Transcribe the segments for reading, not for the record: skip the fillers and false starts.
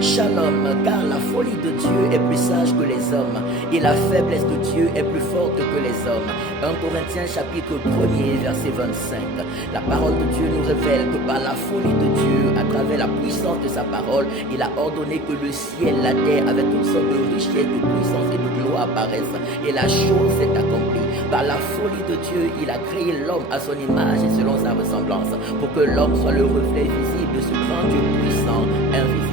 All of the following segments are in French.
Shalom, car la folie de Dieu est plus sage que les hommes, et la faiblesse de Dieu est plus forte que les hommes. 1 Corinthiens chapitre 1er, verset 25. La parole de Dieu nous révèle que par la folie de Dieu, à travers la puissance de sa parole, il a ordonné que le ciel, la terre, avec toutes sortes de richesses, de puissance et de gloire apparaissent. Et la chose s'est accomplie. Par la folie de Dieu, il a créé l'homme à son image et selon sa ressemblance, pour que l'homme soit le reflet visible de ce grand Dieu puissant, invisible.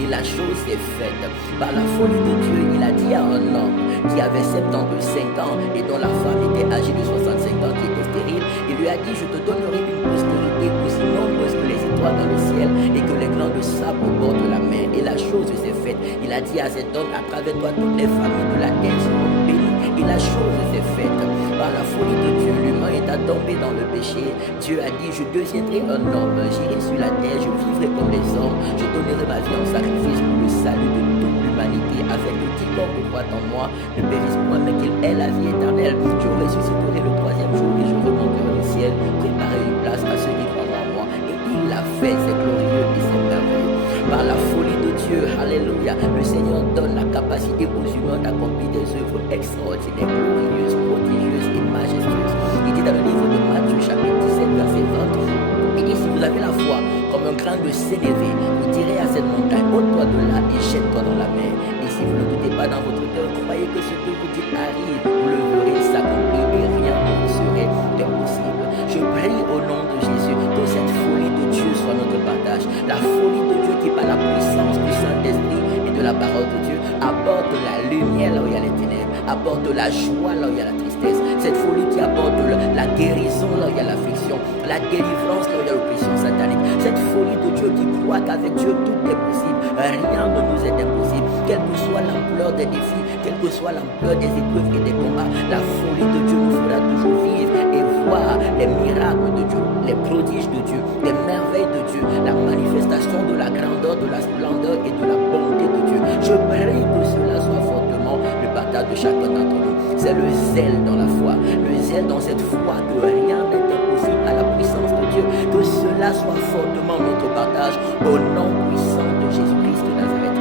Et la chose s'est faite. Par la folie de Dieu, il a dit à un homme qui avait 75 ans et dont la femme était âgée de 65 ans, qui était stérile, il lui a dit: je te donnerai une postérité aussi nombreuse que les étoiles dans le ciel et que les grains de sable au bord de la mer. Et la chose s'est faite. Il a dit à cet homme: à travers toi, toutes les familles de la terre seront bénies. Et la chose s'est faite. Par la folie de Dieu, l'humain est tombé dans le péché. Dieu a dit: je deviendrai un homme, j'irai sur la terre, je vivrai comme les hommes, je donnerai ma vie en sacrifice pour le salut de toute l'humanité, afin que quiconque croit en moi ne périsse point, mais qu'il ait la vie éternelle. Je ressusciterai le troisième jour et je remonterai au ciel, préparer une place à ceux qui croient en moi. Et il l'a fait, c'est glorieux et c'est merveilleux. Par la folie de Dieu, alléluia, le Seigneur donne la capacité aux humains d'accomplir des œuvres extraordinaires, glorieuses, prodigieuses et majestueuses. Il dit dans le livre de Matthieu, chapitre 17, verset 20, il dit: si vous avez la foi comme un grain de sénévé, vous direz à cette montagne: ôte-toi de là et jette-toi dans la mer. Et si vous ne doutez pas dans votre cœur, croyez que ce que vous dites arrive, vous le verrez s'accomplir et rien ne vous serait impossible. Je prie au nom de Jésus que cette folie de Dieu soit notre partage. La folie de Dieu qui, par la puissance du Saint-Esprit et de la parole de Dieu, apporte la lumière là où il y a les ténèbres, apporte la joie là où il y a la tristesse. Cette folie qui apporte la guérison là où il y a l'affliction, la délivrance là où il y a l'oppression satanique. Cette folie de Dieu qui croit qu'avec Dieu tout est possible, rien ne nous est impossible. Quelle que soit l'ampleur des défis, quelle que soit l'ampleur des épreuves et des combats, la folie de Dieu nous fera toujours vivre et voir les miracles de Dieu, les prodiges de Dieu, les merveilles de Dieu, la manifestation de la grandeur, de la splendeur et de la bonté de Dieu. Je prie que cela soit fortement le partage de chacun d'entre nous. C'est le zèle dans la foi, le zèle dans cette foi que rien n'est impossible à la puissance de Dieu. Que cela soit fortement notre partage au nom puissant de Jésus-Christ de Nazareth.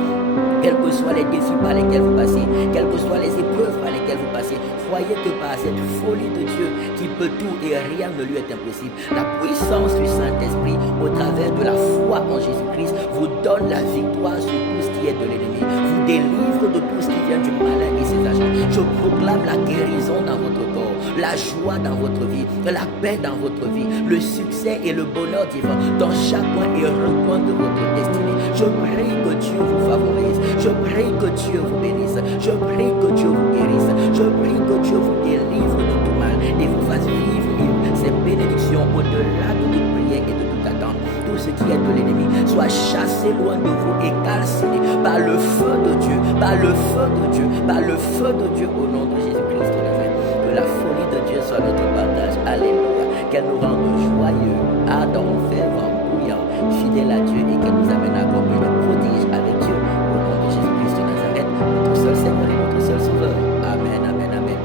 Quels que soient les défis par lesquels vous passez, quelles que soient les épreuves par lesquelles vous passez, croyez que par cette folie de Dieu qui peut tout et rien ne lui est impossible, la puissance du Saint-Esprit au travers de la foi en Jésus-Christ vous donne la victoire sur tout ce qui est de l'ennemi, vous délivre de tout ce qui vient du malin et ses agents. Je proclame la guérison dans votre corps, la joie dans votre vie, la paix dans votre vie, le succès et le bonheur divin dans chaque coin et recoin de votre destinée. Je prie que Dieu vous favorise, je prie que Dieu vous bénisse, je prie que Dieu vous guérisse, je prie que Dieu vous délivre de tout mal et vous fasse vivre ces bénédictions au-delà de toute prière et de toute attente. Tout ce qui est de l'ennemi soit chassé loin de vous et calciné par le feu de Dieu, par le feu de Dieu, par le feu de Dieu au nom de Jésus-Christ de Nazareth. Que la folie de Dieu soit notre partage. Alléluia. Qu'elle nous rende joyeux, ardents, fervents, bouillants, fidèles à Dieu et qu'elle nous amène à accomplir des prodiges avec Dieu au nom de Jésus-Christ de Nazareth, notre seul Seigneur et notre seul Sauveur. Amen, amen, amen.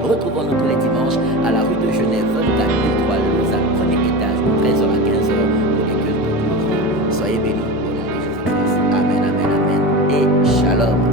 Retrouvons-nous tous les dimanches à la rue de Genève 24 003 Lausanne, premier étage, de 13h à 15h pour les cultes de Soyez bénis au nom de Jésus-Christ. Amen, amen, amen et shalom.